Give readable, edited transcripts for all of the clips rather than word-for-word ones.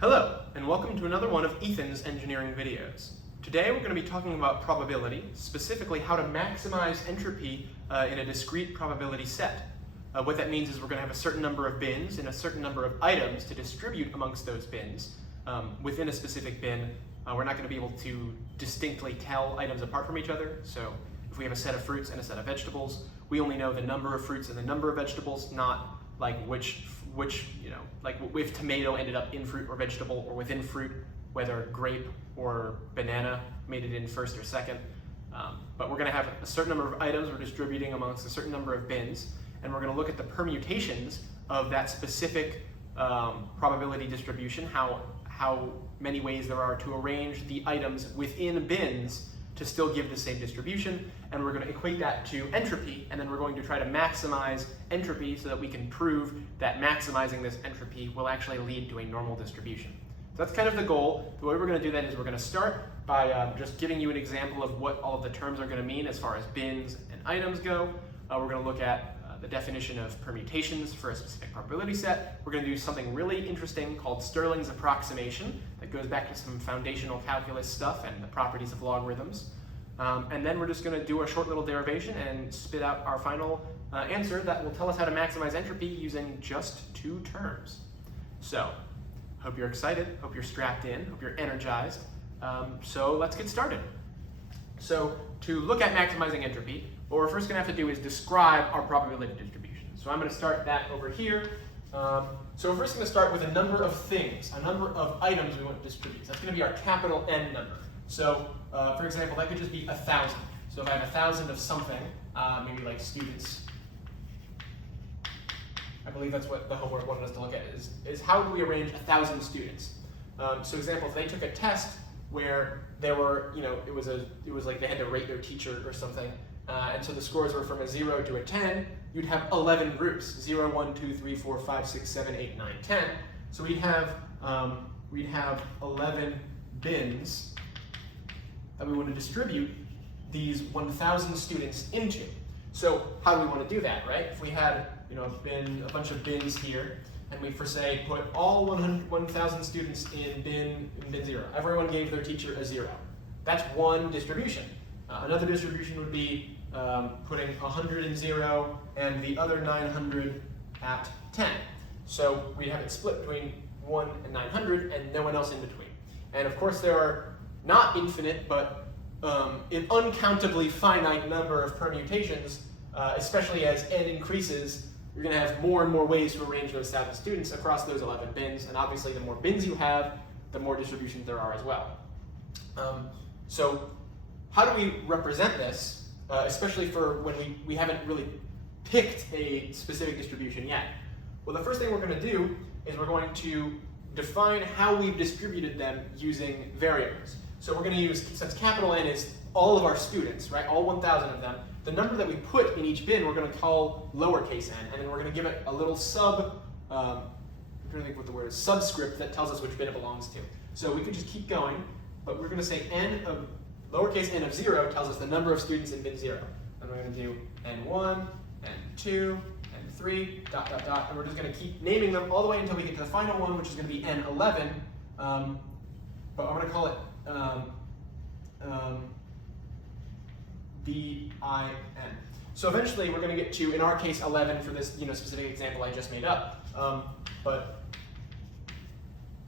Hello, and welcome to another one of Ethan's engineering videos. Today we're going to be talking about probability, specifically how to maximize entropy in a discrete probability set. What that means is we're going to have a certain number of bins and a certain number of items to distribute amongst those bins. Within a specific bin, we're not going to be able to distinctly tell items apart from each other. So if we have a set of fruits and a set of vegetables, we only know the number of fruits and the number of vegetables, not like which like if tomato ended up in fruit or vegetable or within fruit, whether grape or banana made it in first or second. But we're going to have a certain number of items we're distributing amongst a certain number of bins, and we're going to look at the permutations of that specific probability distribution, how many ways there are to arrange the items within bins to still give the same distribution, and we're going to equate that to entropy, and then we're going to try to maximize entropy so that we can prove that maximizing this entropy will actually lead to a normal distribution. So that's kind of the goal. The way we're going to do that is we're going to start by just giving you an example of what all of the terms are going to mean as far as bins and items go. We're going to look at the definition of permutations for a specific probability set. We're going to do something really interesting called Stirling's approximation that goes back to some foundational calculus stuff and the properties of logarithms. And then we're just going to do a short little derivation and spit out our final answer that will tell us how to maximize entropy using just two terms. So, hope you're excited, hope you're strapped in, hope you're energized. So let's get started. So to look at maximizing entropy, what we're first going to have to do is describe our probability distribution. So I'm going to start that over here. So we're first going to start with a number of things, a number of items we want to distribute. That's going to be our capital N number. So for example, that could just be 1,000. So if I have 1,000 of something, maybe like students, I believe that's what the homework wanted us to look at, is how do we arrange 1,000 students? So example, if they took a test where there were, it was like they had to rate their teacher or something, and so the scores were from a 0 to a 10, you'd have 11 groups, 0, 1, 2, 3, 4, 5, 6, 7, 8, 9, 10. So we'd have 11 bins that we want to distribute these 1,000 students into. So how do we want to do that, right? If we had a bunch of bins here, and we, for say, put all 1,000 students in bin 0. Everyone gave their teacher a 0. That's one distribution. Another distribution would be putting 100 in 0 and the other 900 at 10. So we'd have it split between 1 and 900 and no one else in between. And of course there are not infinite, but an uncountably finite number of permutations, especially as n increases. You're going to have more and more ways to arrange those 1,000 students across those 11 bins, and obviously the more bins you have, the more distributions there are as well. So how do we represent this, especially for when we haven't really picked a specific distribution yet? Well, the first thing we're going to do is we're going to define how we've distributed them using variables. So we're going to use, since capital N is all of our students, right, all 1,000 of them, the number that we put in each bin we're going to call lowercase n, and then we're going to give it a little I'm trying to think what the word is, subscript that tells us which bin it belongs to. So we could just keep going, but we're going to say lowercase n of 0 tells us the number of students in bin 0. And we're going to do n1, n2, n3, ... and we're just going to keep naming them all the way until we get to the final one, which is going to be n11, but I'm going to call it DIN. So eventually we're going to get to, in our case, 11 for this specific example I just made up. But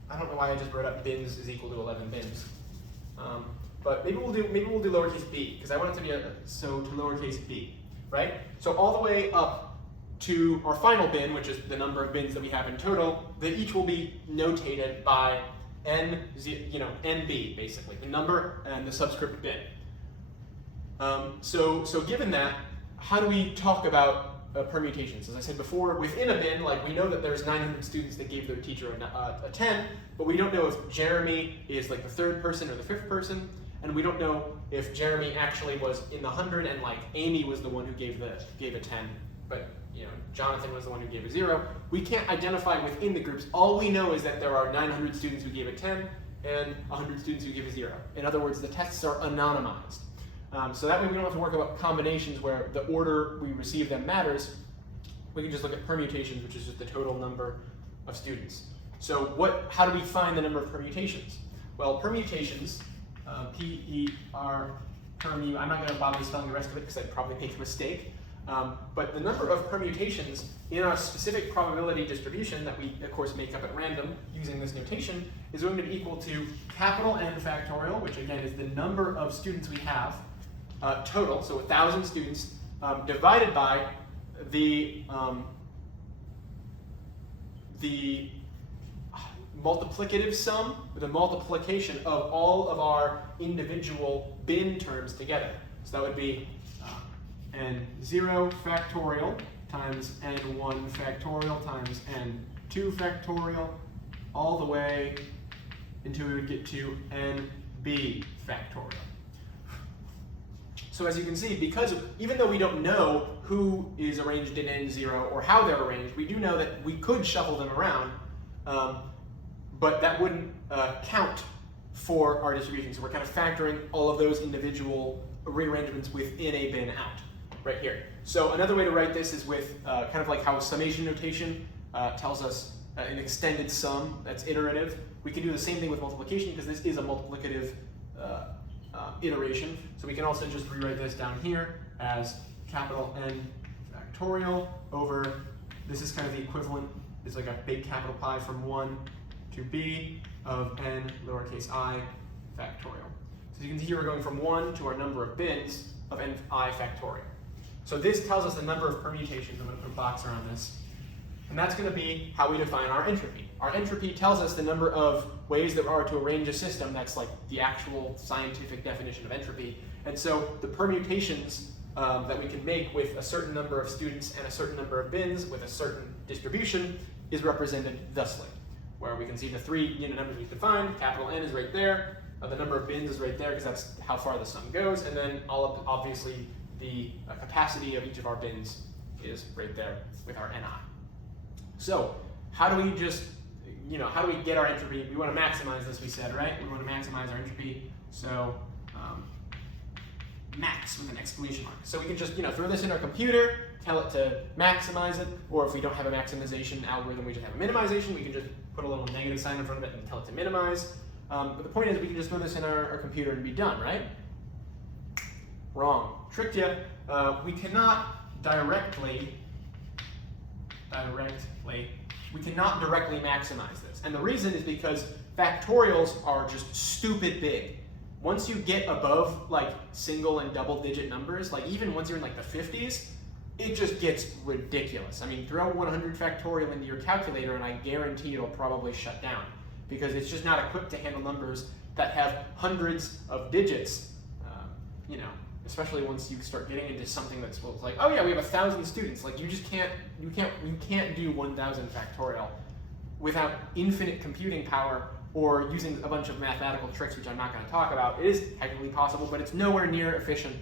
I don't know why I just wrote up bins is equal to 11 bins. But maybe we'll do lowercase b, because I want it to be to lowercase b, right? So all the way up to our final bin, which is the number of bins that we have in total, they each will be notated by NB, basically, the number and the subscript bin. So given that, how do we talk about permutations? As I said before, within a bin, like we know that there's 900 students that gave their teacher a 10, but we don't know if Jeremy is like the third person or the fifth person, and we don't know if Jeremy actually was in the 100 and like Amy was the one who gave a 10, but Jonathan was the one who gave a 0. We can't identify within the groups. All we know is that there are 900 students who gave a 10 and 100 students who gave a 0. In other words, the tests are anonymized. So that way we don't have to worry about combinations where the order we receive them matters. We can just look at permutations, which is just the total number of students. So how do we find the number of permutations? Well, permutations, P-E-R, permu, I'm not going to bother spelling the rest of it because I'd probably make a mistake. But the number of permutations in our specific probability distribution that we, of course, make up at random using this notation is going to be equal to capital N factorial, which again is the number of students we have total, so 1,000 students, divided by the multiplicative sum, the multiplication of all of our individual bin terms together. So that would be n0 factorial times n1 factorial times n2 factorial, all the way until we would get to nb factorial. So as you can see, even though we don't know who is arranged in n0 or how they're arranged, we do know that we could shuffle them around, but that wouldn't count for our distribution. So we're kind of factoring all of those individual rearrangements within a bin out right here. So another way to write this is with kind of like how summation notation tells us an extended sum that's iterative. We can do the same thing with multiplication because this is a multiplicative iteration. So we can also just rewrite this down here as capital N factorial over, this is kind of the equivalent, it's like a big capital Pi from 1 to b of n lowercase I factorial. So you can see here we're going from 1 to our number of bins of n I factorial. So this tells us the number of permutations. I'm going to put a box around this. And that's going to be how we define our entropy. Our entropy tells us the number of ways there are to arrange a system. That's like the actual scientific definition of entropy. And so the permutations that we can make with a certain number of students and a certain number of bins with a certain distribution is represented thusly, where we can see the three unit numbers we defined. Capital N is right there. The number of bins is right there because that's how far the sum goes. And then obviously the capacity of each of our bins is right there with our Ni. So how do we how do we get our entropy? We want to maximize this, we said, right? We want to maximize our entropy. So max with an exclamation mark. So we can just throw this in our computer, tell it to maximize it, or if we don't have a maximization algorithm, we just have a minimization. We can just put a little negative sign in front of it and tell it to minimize. But the point is we can just throw this in our computer and be done, right? Wrong. Tricked you. We cannot directly maximize this. And the reason is because factorials are just stupid big. Once you get above like single and double digit numbers, like even once you're in like the 50s, it just gets ridiculous. I mean, throw 100 factorial into your calculator and I guarantee it'll probably shut down because it's just not equipped to handle numbers that have hundreds of digits, especially once you start getting into something that's like, oh yeah, we have 1,000 students. Like you can't do 1,000 factorial without infinite computing power or using a bunch of mathematical tricks, which I'm not going to talk about. It is technically possible, but it's nowhere near efficient.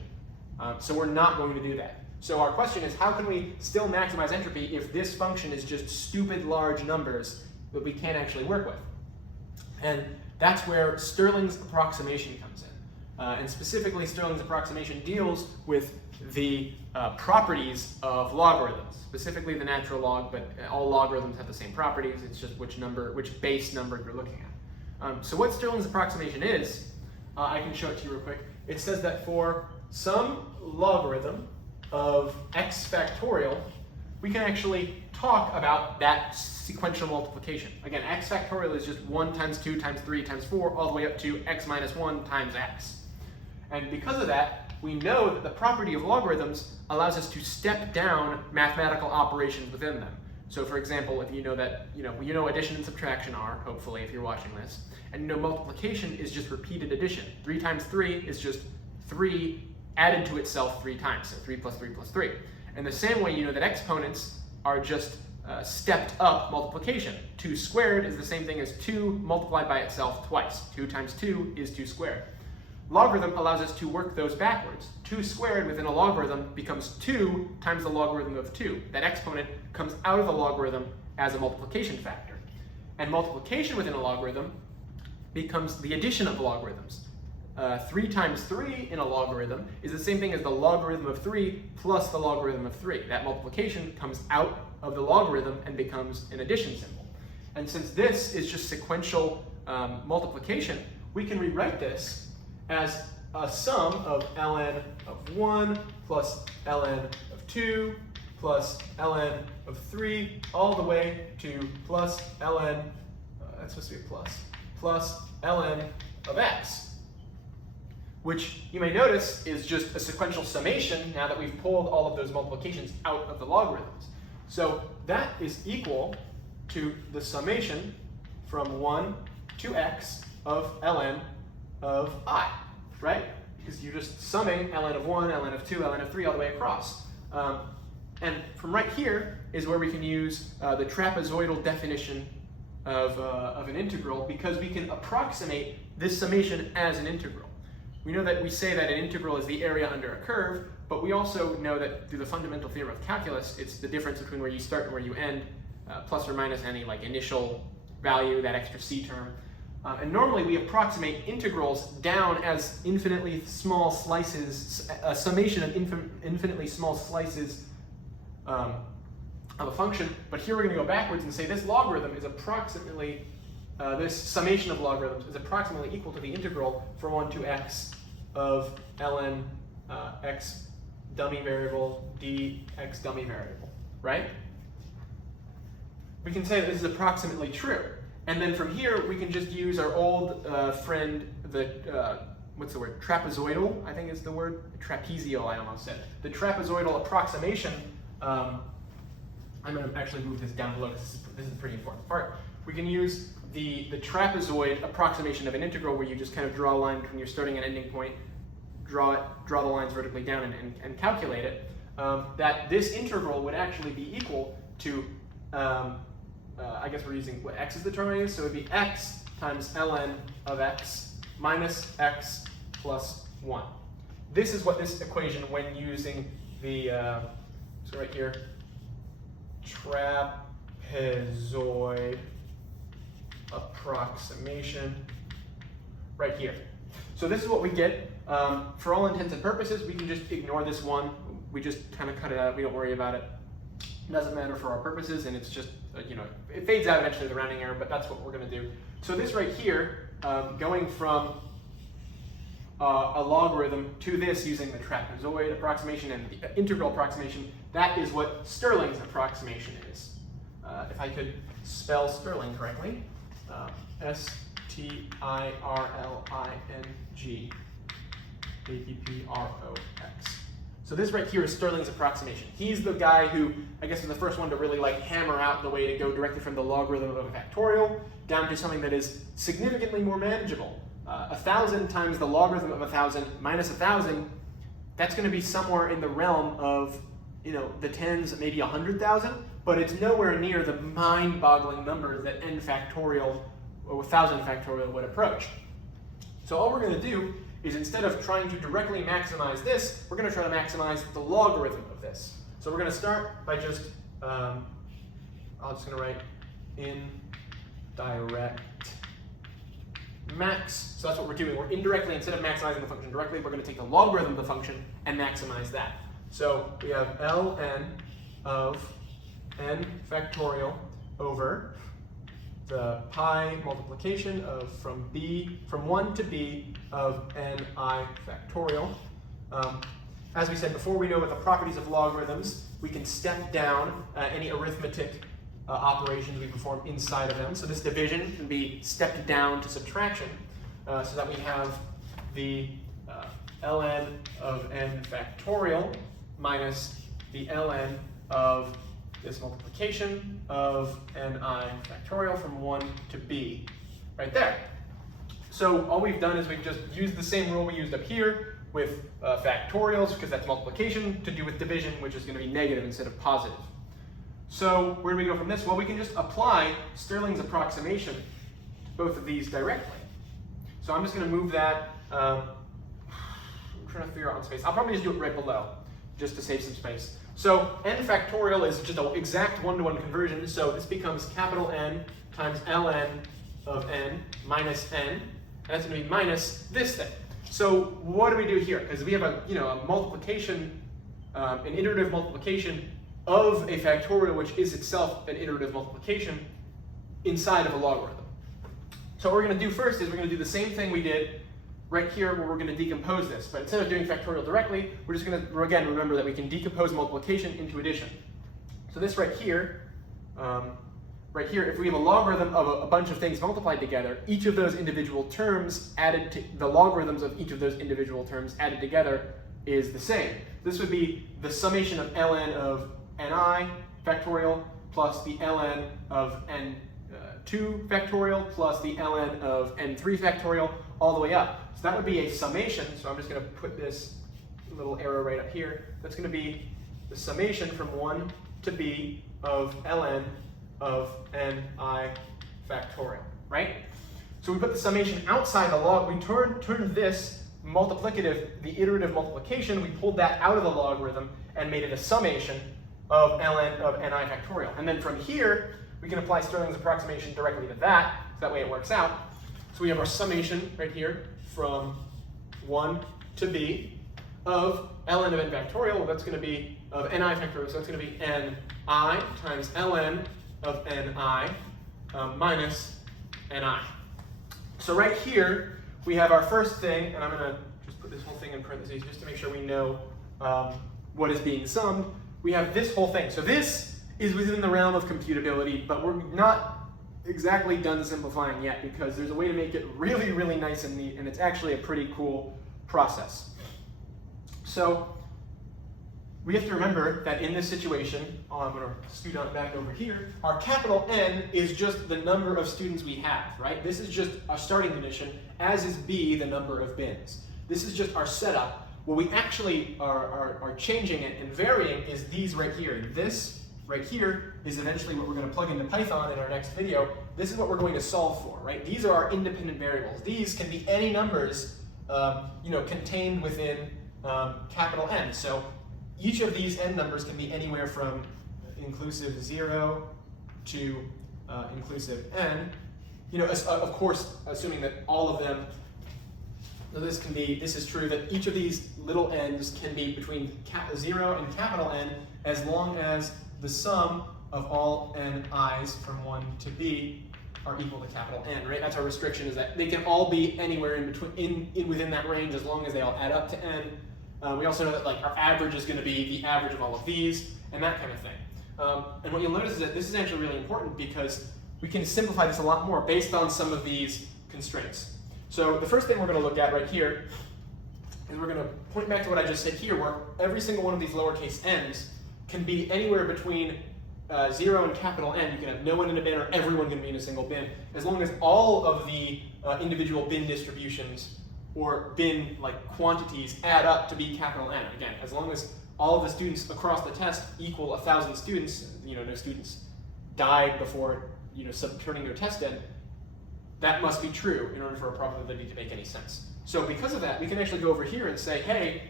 So we're not going to do that. So our question is, how can we still maximize entropy if this function is just stupid large numbers that we can't actually work with? And that's where Stirling's approximation comes in. And specifically, Stirling's approximation deals with the properties of logarithms, specifically the natural log, but all logarithms have the same properties. It's just which base number you're looking at. So what Stirling's approximation is, I can show it to you real quick. It says that for some logarithm of x factorial, we can actually talk about that sequential multiplication. Again, x factorial is just 1 times 2 times 3 times 4 all the way up to x minus 1 times x. And because of that, we know that the property of logarithms allows us to step down mathematical operations within them. So for example, if you know that, you know addition and subtraction are, hopefully, if you're watching this, and you know multiplication is just repeated addition. 3 times 3 is just 3 added to itself 3 times, so 3 plus 3 plus 3. And the same way you know that exponents are just stepped up multiplication. 2 squared is the same thing as 2 multiplied by itself twice. 2 times 2 is 2 squared. Logarithm allows us to work those backwards. 2 squared within a logarithm becomes 2 times the logarithm of 2. That exponent comes out of the logarithm as a multiplication factor. And multiplication within a logarithm becomes the addition of logarithms. 3 times 3 in a logarithm is the same thing as the logarithm of 3 plus the logarithm of 3. That multiplication comes out of the logarithm and becomes an addition symbol. And since this is just sequential multiplication, we can rewrite this as a sum of ln of 1 plus ln of 2 plus ln of 3 all the way to plus ln, that's supposed to be a plus ln of x, which you may notice is just a sequential summation now that we've pulled all of those multiplications out of the logarithms. So that is equal to the summation from 1 to x of ln of I, right? Because you're just summing ln of 1, ln of 2, ln of 3 all the way across. And from right here is where we can use the trapezoidal definition of an integral, because we can approximate this summation as an integral. We know that we say that an integral is the area under a curve, but we also know that through the fundamental theorem of calculus, it's the difference between where you start and where you end, plus or minus any like initial value, that extra c term. And normally we approximate integrals down as infinitely small slices, a summation of infinitely small slices of a function. But here we're going to go backwards and say this logarithm is approximately, this summation of logarithms is approximately equal to the integral from 1 to x of ln x dummy variable dx dummy variable, right? We can say that this is approximately true. And then from here, we can just use our old friend, the, what's the word? Trapezoidal, I think is the word. Trapezial, I almost said. The trapezoidal approximation, I'm going to actually move this down below because this is a pretty important part. We can use the trapezoid approximation of an integral where you just kind of draw a line between your starting and ending point, draw the lines vertically down and calculate it, that this integral would actually be equal to, I guess we're using what x is the term I use, so it would be x times ln of x minus x plus 1. This is what this equation, when using the, so right here, trapezoid approximation right here. So this is what we get. For all intents and purposes, we can just ignore this one. We just kind of cut it out. We don't worry about it. It doesn't matter for our purposes, and it's just, you know, it fades out eventually, the rounding error, but that's what we're going to do. So this right here, going from a logarithm to this using the trapezoid approximation and the integral approximation, that is what Stirling's approximation is. If I could spell Stirling correctly, S-T-I-R-L-I-N-G-A-P-P-R-O-X. So this right here is Stirling's approximation. He's the guy who, I guess, was the first one to really like hammer out the way to go directly from the logarithm of a factorial down to something that is significantly more manageable. 1,000 times the logarithm of 1,000 minus 1,000, that's going to be somewhere in the realm of, you know, the tens, maybe 100,000, but it's nowhere near the mind-boggling numbers that n factorial or 1,000 factorial would approach. So all we're going to do is, instead of trying to directly maximize this, we're going to try to maximize the logarithm of this. So we're going to start by just, I'm just going to write indirect max. So that's what we're doing. We're indirectly, instead of maximizing the function directly, we're going to take the logarithm of the function and maximize that. So we have ln of n factorial over the pi multiplication of from 1 to b of ni factorial. As we said before, we know with the properties of logarithms, we can step down any arithmetic operations we perform inside of them. So this division can be stepped down to subtraction, so that we have the ln of n factorial minus the ln of this multiplication of ni factorial from 1 to b, right there. So all we've done is we've just used the same rule we used up here with factorials, because that's multiplication, to do with division, which is going to be negative instead of positive. So where do we go from this? Well, we can just apply Stirling's approximation to both of these directly. So I'm just going to move that, I'm trying to figure out space. I'll probably just do it right below, just to save some space. So n factorial is just an exact one-to-one conversion, so this becomes capital N times ln of n minus n, and that's going to be minus this thing. So what do we do here? Because we have a, you know, a multiplication, an iterative multiplication of a factorial, which is itself an iterative multiplication. inside of a logarithm. So what we're going to do first is we're going to do the same thing we did right here where we're going to decompose this. But instead of doing factorial directly, we're just going to, again, remember that we can decompose multiplication into addition. So this right here, if we have a logarithm of a bunch of things multiplied together, each of those individual terms added to the logarithms of each of those individual terms added together is the same. This would be the summation of ln of ni factorial plus the ln of n2 factorial plus the ln of n3 factorial all the way up. So that would be a summation. So I'm just going to put this little arrow right up here. That's going to be the summation from 1 to b of ln of ni factorial, right? So we put the summation outside the log. We turned this multiplicative, the iterative multiplication, we pulled that out of the logarithm and made it a summation of ln of ni factorial. And then from here, we can apply Stirling's approximation directly to that, so that way it works out. So we have our summation right here from 1 to b of ln of n factorial. Well, that's going to be of ni factorial, so it's going to be ni times ln of ni minus ni. So right here, we have our first thing, and I'm going to just put this whole thing in parentheses just to make sure we know what is being summed. We have this whole thing. So this is within the realm of computability, but we're not exactly done simplifying yet because there's a way to make it really, really nice and neat, and it's actually a pretty cool process. So we have to remember that in this situation, I'm going to scoot on back over here, our capital N is just the number of students we have, right? This is just our starting condition, as is B, the number of bins. This is just our setup. What we actually are changing it and varying is these right here. This right here is eventually what we're going to plug into Python in our next video. This is what we're going to solve for, right? These are our independent variables. These can be any numbers, contained within capital N. So each of these n numbers can be anywhere from inclusive 0 to inclusive n. Of course, assuming that all of them, this is true that each of these little n's can be between 0 and capital N as long as the sum of all ni's from 1 to b are equal to capital N, right? That's our restriction, is that they can all be anywhere in between, within that range as long as they all add up to n. We also know that our average is going to be the average of all of these and that kind of thing. And what you'll notice is that this is actually really important because we can simplify this a lot more based on some of these constraints. So the first thing we're going to look at right here is we're going to point back to what I just said here, where every single one of these lowercase n's can be anywhere between 0 and capital N. You can have no one in a bin or everyone can be in a single bin, as long as all of the individual bin distributions or bin quantities add up to be capital N. Again, as long as all of the students across the test equal 1,000 students, no students died before turning their test in, that must be true in order for a probability to make any sense. So because of that, we can actually go over here and say, hey,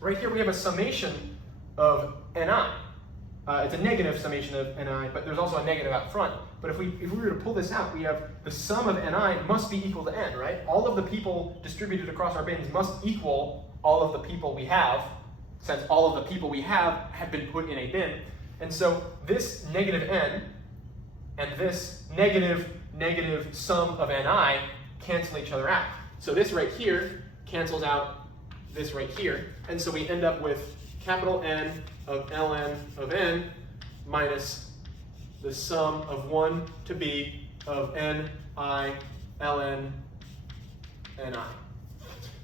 right here we have a summation of ni. It's a negative summation of ni, but there's also a negative out front. But if we were to pull this out, we have the sum of ni must be equal to n, right? All of the people distributed across our bins must equal all of the people we have, since all of the people we have been put in a bin. And so this negative n and this negative sum of ni cancel each other out. So this right here cancels out this right here. And so we end up with capital N of ln of n minus the sum of 1 to b of n I ln ni.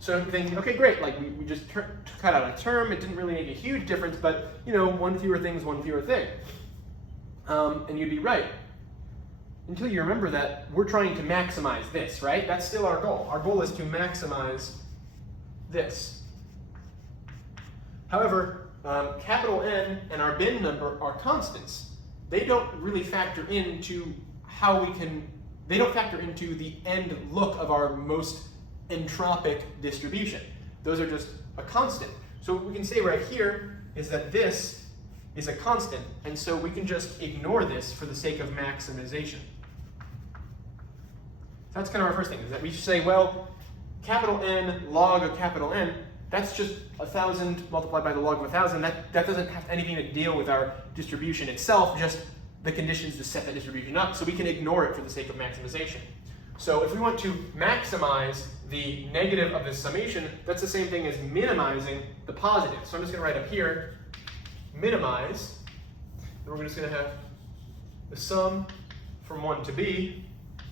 So I'm thinking, okay, great, we just cut out a term. It didn't really make a huge difference, but one fewer thing is one fewer thing. And you'd be right. Until you remember that we're trying to maximize this, right? That's still our goal. Our goal is to maximize this. However, capital N and our bin number are constants. They don't really factor into they don't factor into the end look of our most entropic distribution. Those are just a constant. So what we can say right here is that this is a constant, and so we can just ignore this for the sake of maximization. That's kind of our first thing, is that we say, well, capital N log of capital N, that's just 1,000 multiplied by the log of 1,000. That doesn't have anything to deal with our distribution itself, just the conditions to set that distribution up, so we can ignore it for the sake of maximization. So if we want to maximize the negative of this summation, that's the same thing as minimizing the positive. So I'm just going to write up here, minimize, and we're just going to have the sum from 1 to b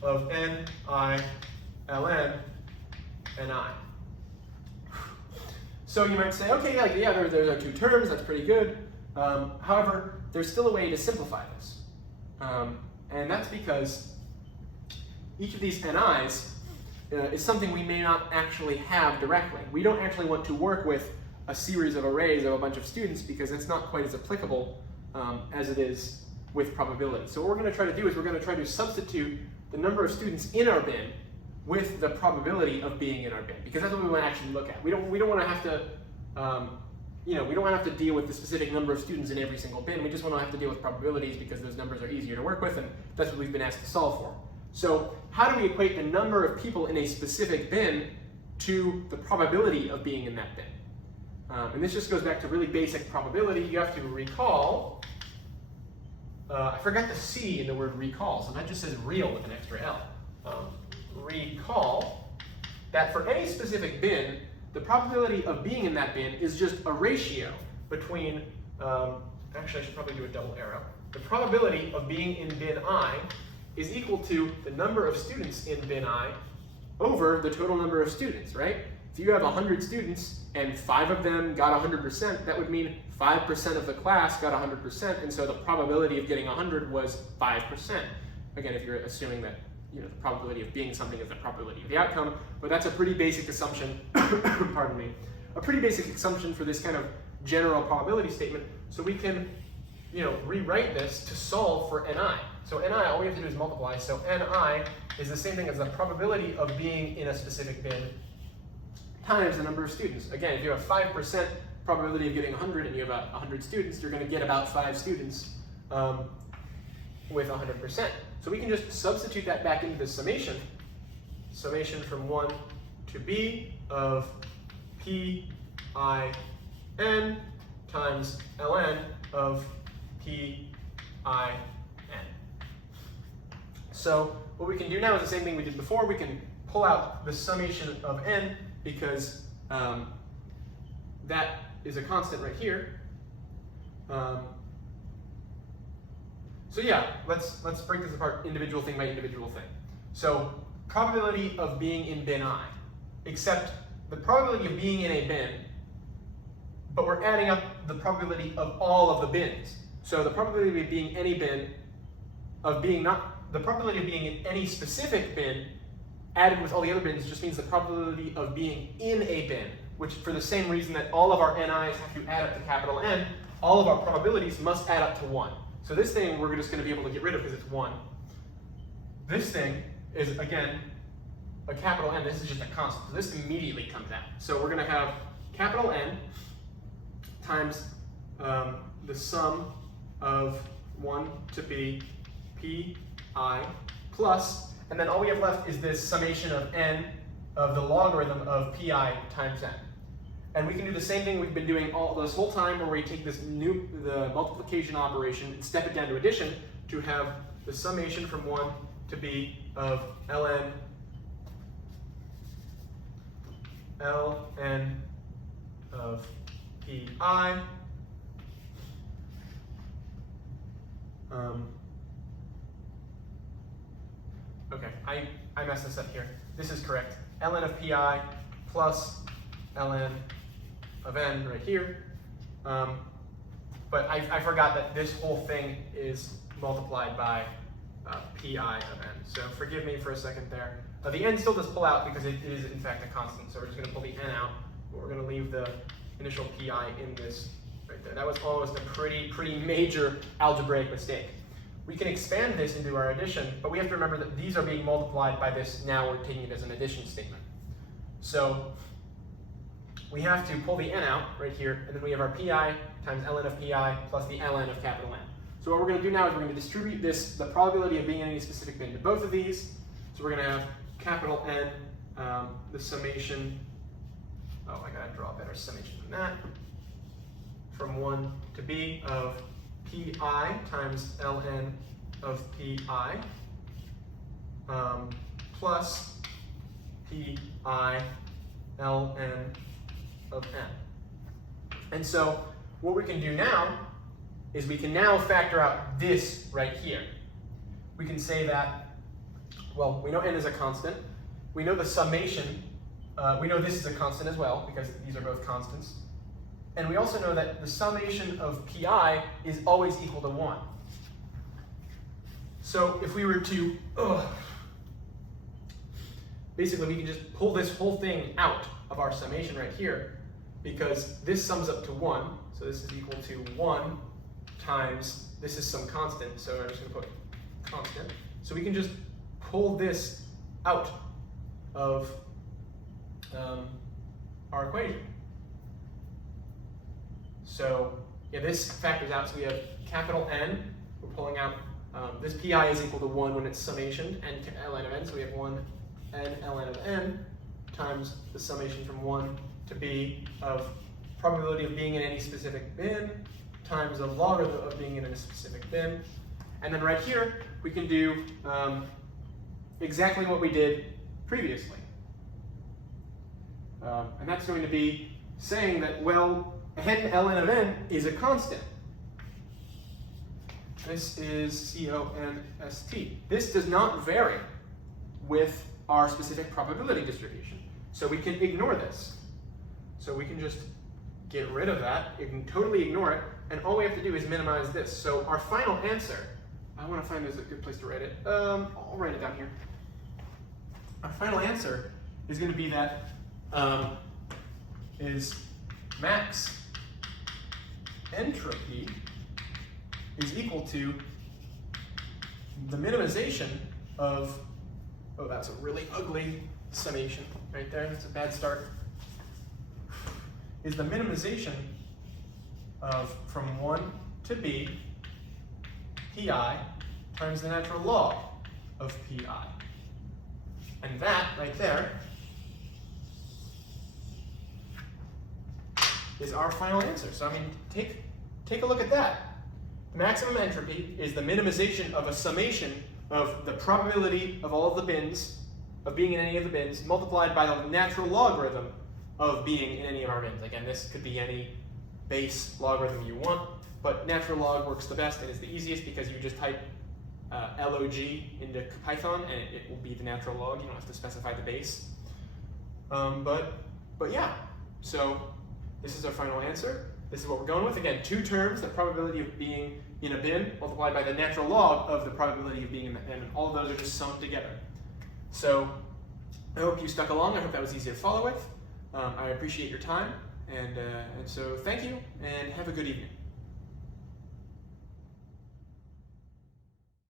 of n, I, ln, and I. So you might say, okay, like, yeah, there are two terms, that's pretty good. However, there's still a way to simplify this. And that's because each of these ni's is something we may not actually have directly. We don't actually want to work with a series of arrays of a bunch of students because it's not quite as applicable as it is with probability. So what we're going to try to do is we're going to try to substitute the number of students in our bin with the probability of being in our bin, because that's what we want to actually look at. We don't want to have to, we don't want to have to deal with the specific number of students in every single bin. We just want to have to deal with probabilities because those numbers are easier to work with, and that's what we've been asked to solve for. So how do we equate the number of people in a specific bin to the probability of being in that bin? And this just goes back to really basic probability. You have to recall, I forgot the C in the word recall, so that just says real with an extra L. Recall that for any specific bin, the probability of being in that bin is just a ratio between, actually I should probably do a double arrow. The probability of being in bin I is equal to the number of students in bin I over the total number of students, right? If you have 100 students and 5 of them got 100%, that would mean 5% of the class got 100%, and so the probability of getting 100 was 5%. Again, if you're assuming that the probability of being something is the probability of the outcome, but that's a pretty basic assumption, pardon me, a pretty basic assumption for this kind of general probability statement, so we can rewrite this to solve for Ni. So Ni, all we have to do is multiply, so Ni is the same thing as the probability of being in a specific bin times the number of students. Again, if you have 5% probability of getting 100 and you have 100 students, you're going to get about 5 students with 100%. So we can just substitute that back into the summation. Summation from 1 to b of p I n times ln of p I n. So what we can do now is the same thing we did before. We can pull out the summation of n because that is a constant right here. So yeah, let's break this apart individual thing by individual thing. So probability of being in bin I, except the probability of being in a bin, but we're adding up the probability of all of the bins. So the probability of being any bin, the probability of being in any specific bin added with all the other bins just means the probability of being in a bin, which for the same reason that all of our ni's have to add up to capital N, all of our probabilities must add up to 1. So this thing we're just going to be able to get rid of because it's 1. This thing is, again, a capital N. This is just a constant. So this immediately comes out. So we're going to have capital N times the sum of 1 to b p I plus, and then all we have left is this summation of n of the logarithm of pi times n. And we can do the same thing we've been doing all this whole time, where we take the multiplication operation and step it down to addition to have the summation from 1 to b of ln of pi okay, I messed this up here. This is correct. Ln of pi plus ln of n right here. But I forgot that this whole thing is multiplied by pi of n. So forgive me for a second there. The n still does pull out because it is in fact a constant. So we're just going to pull the n out, but we're going to leave the initial pi in this right there. That was almost a pretty major algebraic mistake. We can expand this into our addition, but we have to remember that these are being multiplied by this. Now we're taking it as an addition statement. So we have to pull the n out right here, and then we have our pi times ln of pi plus the ln of capital N. So what we're going to do now is we're going to distribute the probability of being in any specific bin to both of these. So we're going to have capital N, the summation, oh, I got to draw a better summation than that, from 1 to b of pi times ln of pi plus pi ln of n. And so what we can do now is we can now factor out this right here. We can say that, well, we know n is a constant. We know the summation, we know this is a constant as well, because these are both constants. And we also know that the summation of pi is always equal to 1. So if we were to, basically we can just pull this whole thing out of our summation right here, because this sums up to 1. So this is equal to 1 times, this is some constant, so I'm just going to put constant. So we can just pull this out of our equation. So yeah, this factors out, so we have capital N, we're pulling out, this pi is equal to 1 when it's summation, n ln of n, so we have 1 n ln of n times the summation from 1 to b of probability of being in any specific bin times the logarithm of being in a specific bin. And then right here, we can do exactly what we did previously. And that's going to be saying that, well, n ln of n is a constant. This is const. This does not vary with our specific probability distribution. So we can ignore this. So we can just get rid of that. You can totally ignore it. And all we have to do is minimize this. So our final answer, I want to find this a good place to write it. I'll write it down here. Our final answer is going to be that is max entropy is equal to the minimization of, oh, that's a really ugly summation right there. That's a bad start. Is the minimization of from 1 to b pi times the natural log of pi. And that right there is our final answer. So I mean, take a look at that. Maximum entropy is the minimization of a summation of the probability of all of the bins, of being in any of the bins, multiplied by the natural logarithm of being in any of our bins. Again, this could be any base logarithm you want, but natural log works the best and is the easiest because you just type log into Python and it will be the natural log. You don't have to specify the base. But yeah, so this is our final answer. This is what we're going with. Again, two terms, the probability of being in a bin multiplied by the natural log of the probability of being in the bin, and all of those are just summed together. So I hope you stuck along. I hope that was easy to follow with. I appreciate your time, and so thank you, and have a good evening.